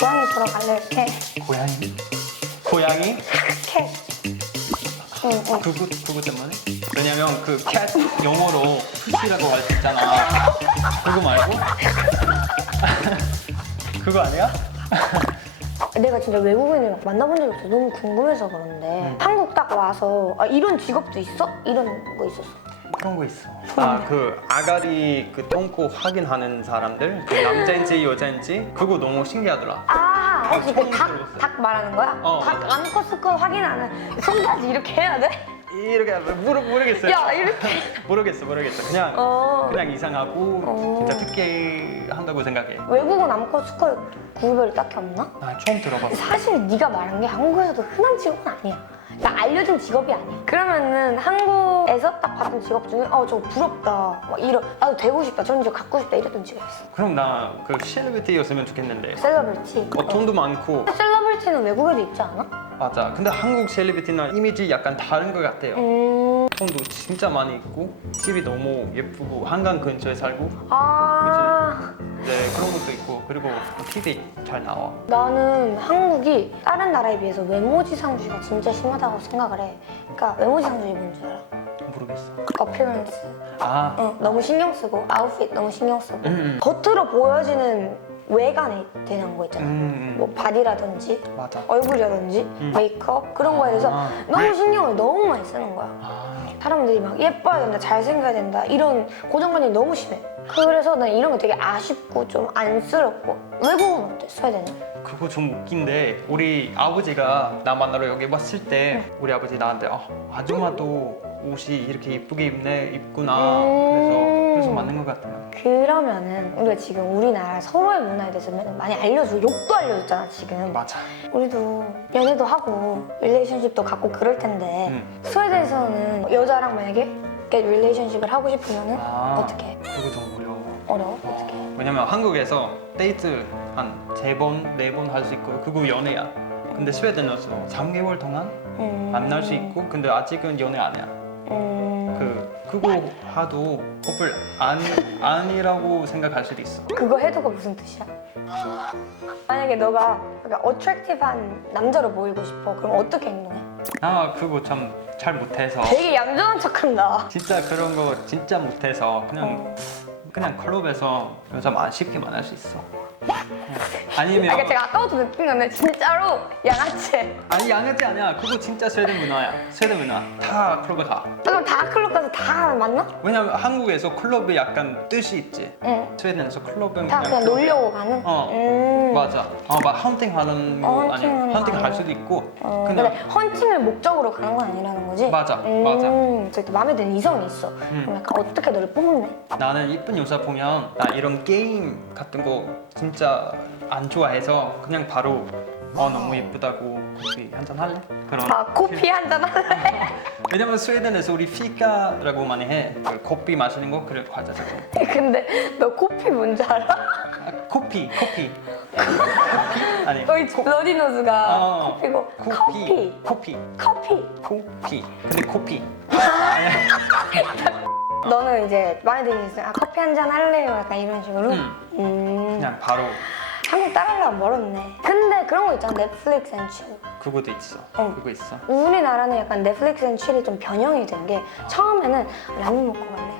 고양이 보러 갈래 캣 고양이? 고양이? 캣. 응, 응. 그거 그거 때문에? 왜냐면 그 캣 영어로 푸시라고 할 수 있잖아. 그거 말고? 그거 아니야? 내가 진짜 외국인을 막 만나본 적이 없어. 너무 궁금해서 그런데 한국 딱 와서 아, 이런 직업도 있어? 이런 거 있었어. 그런 거 있어. 아 그 아가리 그 똥꼬 확인하는 사람들 그 남자인지 여자인지 그거 너무 신기하더라. 아 혹시 처음 그 닭. 닭 말하는 거야? 어. 닭 암컷수컷 확인하는 손까지 이렇게 해야 돼? 이렇게 모르 모르겠어요. 야 이렇게. 모르겠어 모르겠어. 그냥 어. 그냥 이상하고 어. 진짜 특게 한다고 생각해. 외국은 암컷 수컷 구별이 딱히 없나? 나 처음 들어봤어. 사실 네가 말한 게 한국에서도 흔한 직업은 아니야. 나 알려진 직업이 아니야. 그러면은 한국에서 딱 봤던 직업 중에 어 저거 부럽다. 막 이런 나도 되고 싶다. 저런 직업 갖고 싶다. 이랬던 직업 있어. 그럼 나 그 셀리브리티였으면 좋겠는데. 셀러브리티. 어, 돈도 많고 셀러브리티는 외국에도 있지 않아? 맞아. 근데 한국 셀리브리티는 이미지 약간 다른 것 같아요. 음. 돈도 진짜 많이 있고 집이 너무 예쁘고 한강 근처에 살고 아. 네 그런 것도 있고 그리고 TV 잘 나와. 나는 한국이 다른 나라에 비해서 외모지상주의가 진짜 심하다고 생각을 해. 그러니까 외모지상주의 뭔지 알아? 모르겠어. 어피런스. 아 응, 너무 신경 쓰고 아웃핏 너무 신경 쓰고 음, 음. 겉으로 보여지는 외관에 대한 거 있잖아. 음, 뭐 바디라든지 맞아. 얼굴이라든지 메이크업 그런 거에 대해서 아. 너무 신경을 너무 많이 쓰는 거야. 아 사람들이 막 예뻐야 된다, 잘생겨야 된다 이런 고정관념이 너무 심해. 그래서 난 이런 거 되게 아쉽고 좀 안쓰럽고 외국은 어때? 스웨덴은? 그거 좀 웃긴데 우리 아버지가 나 만나러 여기 왔을 때 우리 아버지 나한테 어, 아줌마도 옷이 이렇게 이쁘게 입네 입구나 그래서 그래서 맞는 것 같아요. 그러면은 우리가 지금 우리나라 서로의 문화에 대해서 많이 알려주고 욕도 알려줬잖아 지금. 맞아. 우리도 연애도 하고 릴레이션십도 갖고 그럴 텐데 음. 스웨덴에서는 여자랑 만약에 릴레이션십을 하고 싶으면은 아. 어떻게 해? 그거 좀 어려워. 어려워? 어떻게 해? 왜냐면 한국에서 데이트 한 세 번, 네 번 할 수 있고 그거 연애야. 근데 스웨덴에서 3개월 동안 음. 만날 수 있고 근데 아직은 연애 아니야. 음. 그 그거 하도 커플 아니 아니라고 생각할 수도 있어. 그거 해도가 무슨 뜻이야? 만약에 너가 약간 어트랙티브한 남자로 보이고 싶어 그럼 어떻게 행동해? 나 그거 참 잘 못해서 되게 얌전한 척한다 진짜 그런 거 진짜 못해서 그냥 어. 그냥 클럽에서 여자 만 쉽게 만날 수 있어. 아니면 그러니까 제가 아까부터 느낀 건데 진짜로 양아치 아니 양아치 아니야. 그거 진짜 스웨덴 문화야. 스웨덴 문화. 다 클럽에 가. 그럼 다 클럽 가서 다 만나? 왜냐면 한국에서 클럽이 약간 뜻이 있지. 응. 스웨덴에서 클럽은 다 그냥. 놀려고 가는? 어. 음. 맞아. 어, 막 헌팅 하는 거 어, 아니야. 헌팅 하는 헌팅 거할 아니야. 수도 있고. 어, 그냥 근데 헌팅을 목적으로 가는 건 아니라는 거지? 맞아, 음, 맞아. 그래서 마음에 드는 이성이 있어. 그럼 약간 어떻게 너를 뽑네? 나는 이쁜 여자 보면 나 이런 게임 같은 거 진짜 안 좋아해서 그냥 바로 어 너무 예쁘다고 커피 한 잔 할래? 그런 아, 코피 한잔 할래? 왜냐면 스웨덴에서 우리 피카라고 많이 해. 그 커피 마시는 거 그래 과자죠. 근데 너 코피 뭔지 알아? 아, 커피, 커피. 커피? 아니. 거의 러디노즈가 어, 코피고 커피, 커피, 커피. 커피. 근데 커피. 너는 이제 드는 이성 아 커피 한 잔 할래요? 약간 이런 식으로? 음. 음. 그냥 바로 한국 따라하려면 멀었네. 근데 그런 거 있잖아. 넷플릭스 앤 칠. 그것도 있어. 어. 그거 있어. 우리나라는 약간 넷플릭스 앤 칠이 좀 변형이 된 게 처음에는 라면 먹고 갈래.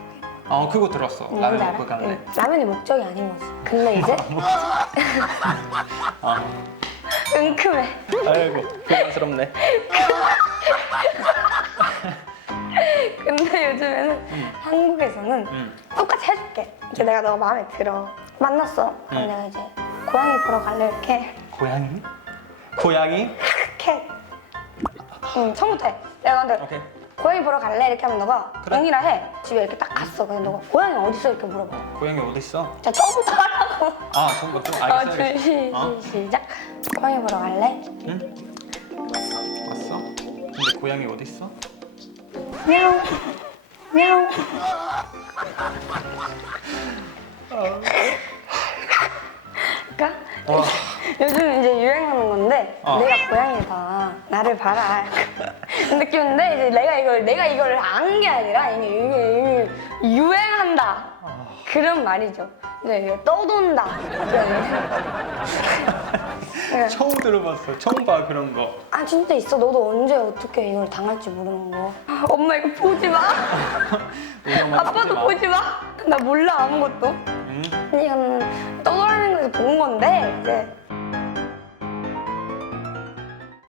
어 그거 들었어. 뭔지 라면 알아? 먹고 갈래. 응. 라면이 목적이 아닌 거지. 근데 이제 아, 은큼해. 아이고 부담스럽네. 근데 요즘에는 한국에서는 음. 똑같이 해줄게. 이제 내가 너가 마음에 들어. 만났어. 그럼 응. 내가 이제 고양이 보러 갈래 이렇게 고양이? 고양이? 캣. 응, 처음부터 해. 내가 근데 오케이. 고양이 보러 갈래 이렇게 하면 너가 그래. 응이라 해. 집에 이렇게 딱 갔어. 근데 너가 고양이 어디 있어 이렇게 물어봐. 고양이 어디 있어? 자, 처음부터 하라고. 아, 처음부터 어, 알겠어. 시, 알겠어. 시, 어? 시작. 고양이 보러 갈래? 응? 왔어? 근데 고양이 어디 있어? 냐옹. 냐옹. 그러니까 와. 요즘 이제 유행하는 건데 어. 내가 고양이다 나를 봐라 그 느낌인데 이제 내가 이걸 내가 이걸 안게 아니라 이게, 이게, 이게 유행한다 그런 말이죠. 네, 떠돈다. 이런 네. 처음 들어봤어. 처음 봐 그런 거. 아 진짜 있어. 너도 언제 어떻게 이걸 당할지 모르는 거. 엄마 이거 보지 마. 아빠도. 보지 마. 나 몰라 아무것도. 응? 그냥 떠돌아다니는 거에서 본 건데 이제